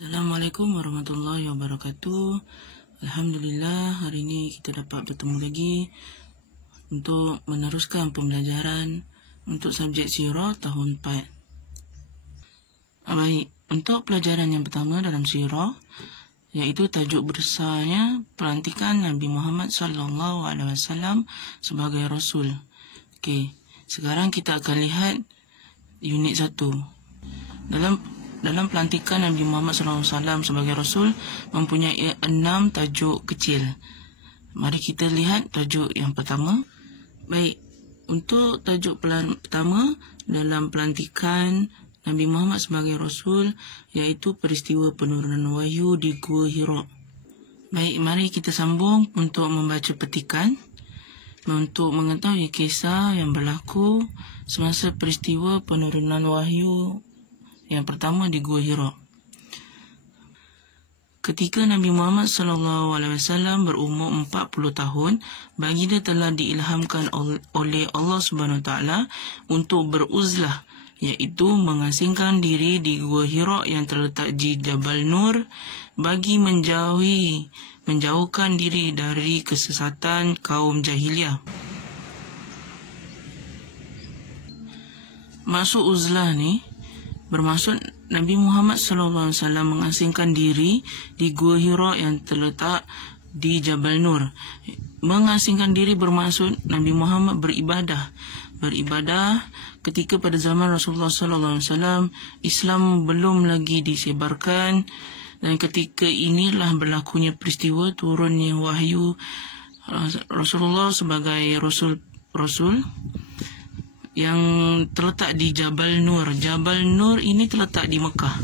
Assalamualaikum warahmatullahi wabarakatuh. Alhamdulillah, hari ini kita dapat bertemu lagi untuk meneruskan pembelajaran untuk subjek sirah tahun 4. Baik, untuk pelajaran yang pertama dalam sirah, iaitu tajuk besarnya pelantikan Nabi Muhammad SAW sebagai Rasul. Okey, sekarang kita akan lihat unit 1. Dalam pelantikan Nabi Muhammad SAW sebagai Rasul mempunyai 6 tajuk kecil. Mari kita lihat tajuk yang pertama. Baik, untuk tajuk pertama dalam pelantikan Nabi Muhammad sebagai Rasul, iaitu peristiwa penurunan wahyu di Gua Hira. Baik, mari kita sambung untuk membaca petikan untuk mengetahui kisah yang berlaku semasa peristiwa penurunan wahyu yang pertama di Gua Hira. Ketika Nabi Muhammad SAW berumur 40 tahun, baginda telah diilhamkan oleh Allah SWT untuk beruzlah, iaitu mengasingkan diri di Gua Hira yang terletak di Jabal Nur bagi menjauhkan diri dari kesesatan kaum jahiliyah. Maksud uzlah ni bermaksud Nabi Muhammad SAW mengasingkan diri di Gua Hira yang terletak di Jabal Nur. Mengasingkan diri bermaksud Nabi Muhammad beribadah ketika pada zaman Rasulullah SAW Islam belum lagi disebarkan, dan ketika inilah berlakunya peristiwa turunnya wahyu Rasulullah sebagai Rasul yang terletak di Jabal Nur. Jabal Nur ini terletak di Mekah.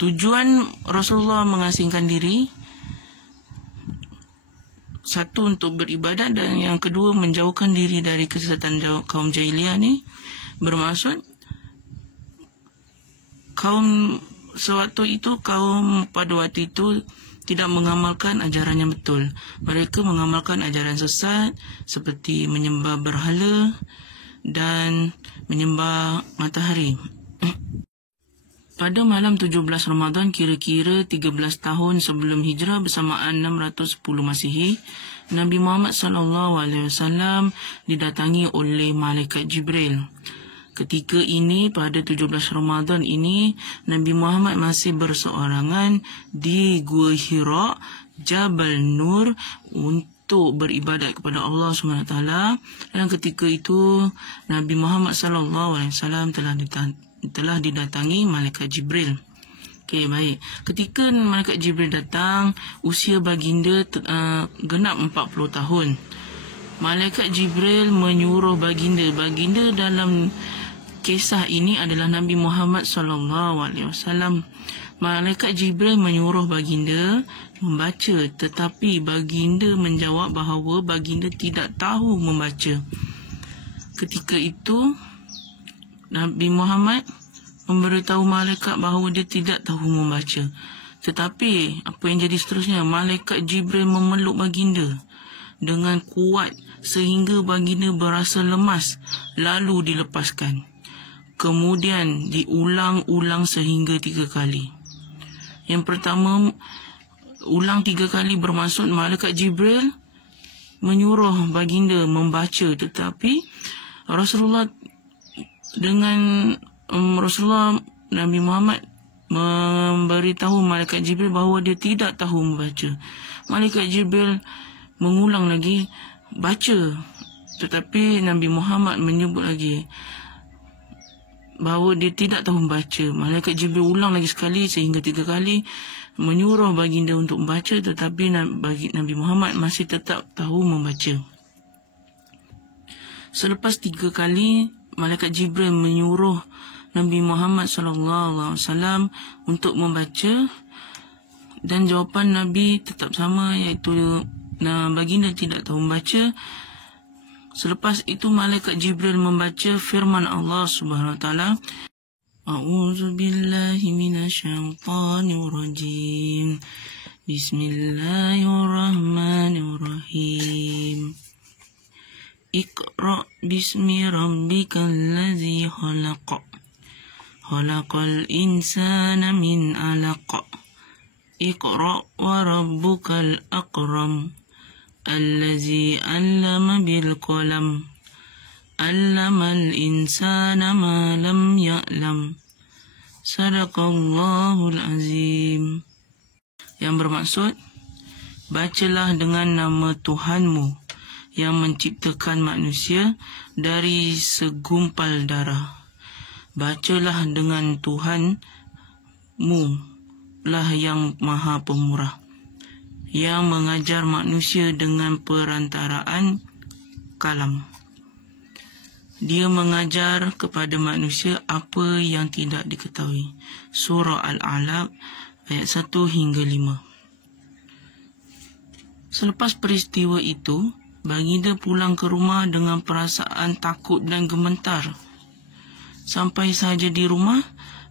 Tujuan Rasulullah mengasingkan diri, satu, untuk beribadat, dan yang kedua menjauhkan diri dari kesesatan kaum jahiliyah ni bermaksud kaum pada waktu itu tidak mengamalkan ajaran yang betul. Mereka mengamalkan ajaran sesat seperti menyembah berhala dan menyembah matahari. Pada malam 17 Ramadan, kira-kira 13 tahun sebelum hijrah bersamaan 610 Masihi, Nabi Muhammad SAW didatangi oleh Malaikat Jibril. Ketika ini, pada 17 Ramadan ini, Nabi Muhammad masih berseorangan di Gua Hira, Jabal Nur, untuk beribadat kepada Allah SWT. Dan ketika itu, Nabi Muhammad SAW telah didatangi Malaikat Jibril. Okey, baik. Ketika Malaikat Jibril datang, usia baginda genap 40 tahun. Malaikat Jibril menyuruh baginda dalam kisah ini adalah Nabi Muhammad SAW. Malaikat Jibril menyuruh baginda membaca, tetapi baginda menjawab bahawa baginda tidak tahu membaca. Ketika itu, Nabi Muhammad memberitahu malaikat bahawa dia tidak tahu membaca. Tetapi apa yang jadi seterusnya? Malaikat Jibril memeluk baginda dengan kuat sehingga baginda berasa lemas, lalu dilepaskan. Kemudian diulang-ulang sehingga 3 kali. Yang pertama, ulang 3 kali bermaksud Malaikat Jibril menyuruh baginda membaca, tetapi Nabi Muhammad memberitahu Malaikat Jibril bahawa dia tidak tahu membaca. Malaikat Jibril mengulang lagi, baca, tetapi Nabi Muhammad menyebut lagi bahawa dia tidak tahu membaca. Malaikat Jibril ulang lagi sekali sehingga 3 kali, menyuruh baginda untuk membaca, tetapi Nabi Muhammad masih tetap tahu membaca. Selepas 3 kali, Malaikat Jibril menyuruh Nabi Muhammad SAW untuk membaca, dan jawapan Nabi tetap sama, iaitu baginda tidak tahu membaca. Selepas itu Malaikat Jibril membaca firman Allah SWT. A'udzu billahi minasyaitonir rajim. Bismillahirrahmanirrahim. Iqra bismi rabbikal ladzi khalaq. Khalaqal insana min 'alaq. Iqra' wa rabbukal akram. Allazi 'allama bil qalam. 'Allamal insana ma lam ya'lam. Sadaqallahul azim. Yang bermaksud, bacalah dengan nama Tuhanmu yang menciptakan manusia dari segumpal darah. Bacalah dengan Tuhanmu lah yang maha pemurah, yang mengajar manusia dengan perantaraan kalam. Dia mengajar kepada manusia apa yang tidak diketahui. Surah Al-Alaq ayat 1 hingga 5. Selepas peristiwa itu, baginda pulang ke rumah dengan perasaan takut dan gemetar. Sampai saja di rumah,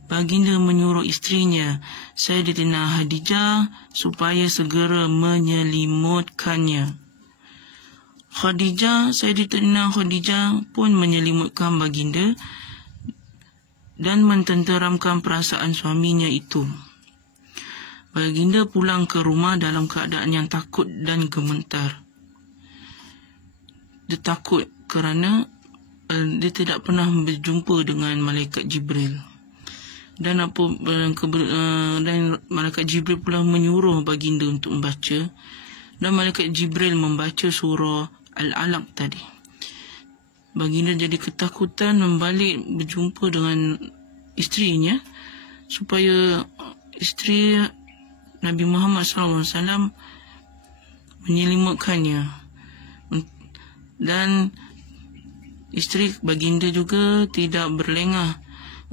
baginda menyuruh isterinya, Sayyidatina Khadijah, supaya segera menyelimutkannya. Sayyidatina Khadijah pun menyelimutkan baginda dan mententeramkan perasaan suaminya itu. Baginda pulang ke rumah dalam keadaan yang takut dan gemetar. Dia takut kerana dia tidak pernah berjumpa dengan malaikat Jibril. Dan malaikat Jibril pula menyuruh baginda untuk membaca. Dan malaikat Jibril membaca surah Al-Alaq tadi. Baginda jadi ketakutan membalik berjumpa dengan isterinya supaya isteri Nabi Muhammad SAW menyelimutkannya. Dan isteri baginda juga tidak berlengah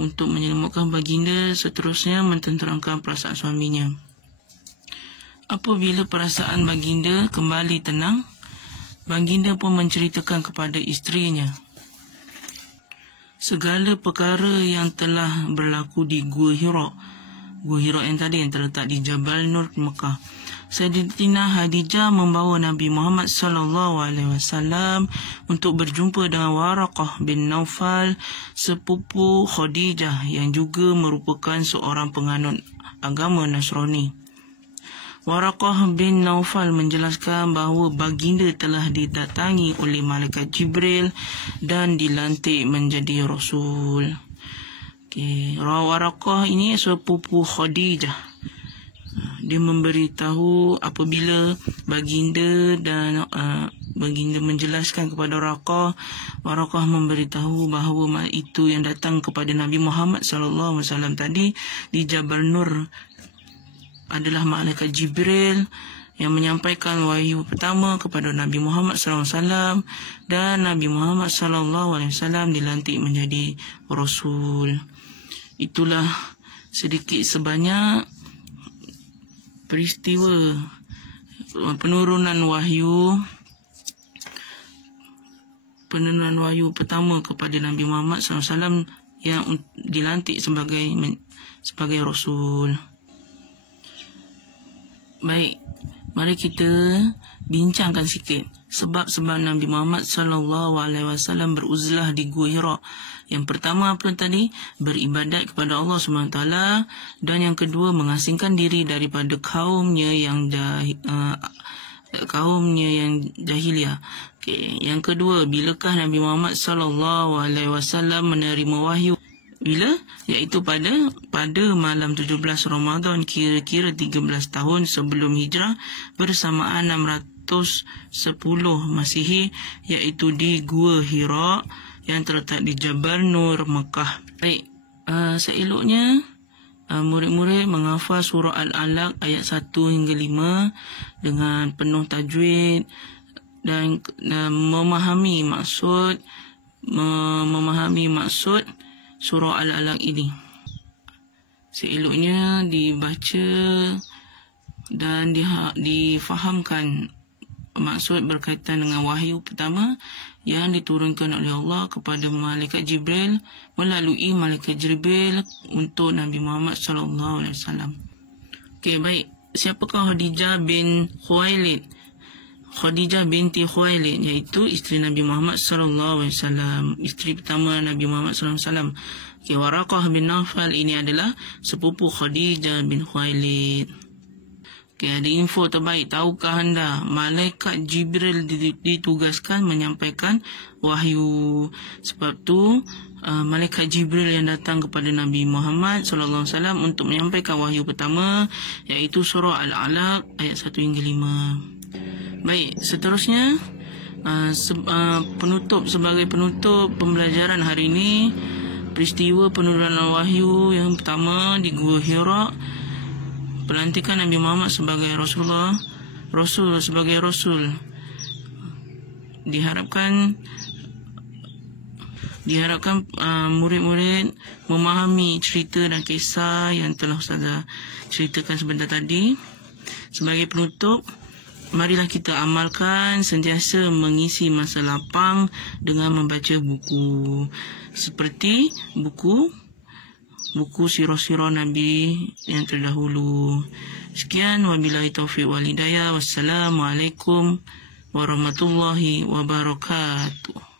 untuk menyelimutkan baginda, seterusnya mententeramkan perasaan suaminya. Apabila perasaan baginda kembali tenang, baginda pun menceritakan kepada isterinya segala perkara yang telah berlaku di Gua Hira. Gua Hira yang tadi yang terletak di Jabal Nur, Mekah. Sayyidatina Khadijah membawa Nabi Muhammad SAW untuk berjumpa dengan Waraqah bin Naufal, sepupu Khadijah yang juga merupakan seorang penganut agama Nasrani. Waraqah bin Naufal menjelaskan bahawa baginda telah didatangi oleh malaikat Jibril dan dilantik menjadi Rasul. Waraqah ini sepupu Khadijah. Dia memberitahu apabila baginda menjelaskan kepada Waraqah memberitahu bahawa itu yang datang kepada Nabi Muhammad SAW tadi di Jabal Nur adalah malaikat Jibril yang menyampaikan wahyu pertama kepada Nabi Muhammad SAW, dan Nabi Muhammad SAW dilantik menjadi Rasul. Itulah sedikit sebanyak peristiwa penurunan wahyu pertama kepada Nabi Muhammad SAW yang dilantik sebagai Rasul. Baik, mari kita bincangkan sikit sebab-sebab Nabi Muhammad SAW beruzlah di Gua Hira. Yang pertama apa tadi? Beribadat kepada Allah SWT. Dan yang kedua, mengasingkan diri daripada kaumnya yang jahiliah. Yang kedua, bilakah Nabi Muhammad SAW menerima wahyu? Bila? Iaitu pada malam 17 Ramadan, kira-kira 13 tahun sebelum hijrah, bersamaan 610 Masihi, iaitu di Gua Hira yang terletak di Jabal Nur, Mekah. Baik, seeloknya murid-murid menghafal surah Al-Alaq ayat 1 hingga 5 dengan penuh tajwid dan memahami maksud surah Al-Alaq ini. Seeloknya dibaca dan difahamkan maksud berkaitan dengan wahyu pertama yang diturunkan oleh Allah kepada malaikat Jibril melalui malaikat Jibril untuk Nabi Muhammad SAW. Okey, baik. Siapakah Khadijah bin Khuwailid? Khadijah binti Khuwailid, iaitu isteri Nabi Muhammad SAW, isteri pertama Nabi Muhammad SAW. Okay, Waraqah bin Nawfal ini adalah sepupu Khadijah bin Khuwailid. Okay, ada info terbaik. Tahukah anda malaikat Jibril ditugaskan menyampaikan wahyu? Sebab tu malaikat Jibril yang datang kepada Nabi Muhammad SAW untuk menyampaikan wahyu pertama, iaitu surah Al-Alaq ayat 1 hingga 5. Baik, seterusnya sebagai penutup pembelajaran hari ini, peristiwa penurunan wahyu yang pertama di Gua Hira, pelantikan Nabi Muhammad sebagai sebagai Rasul. Diharapkan murid-murid memahami cerita dan kisah yang telah Ustazah ceritakan sebentar tadi. Sebagai penutup, marilah kita amalkan sentiasa mengisi masa lapang dengan membaca buku seperti buku sirah-sirah Nabi yang terdahulu. Sekian, wabillahi taufiq wal hidayah. Wassalamualaikum warahmatullahi wabarakatuh.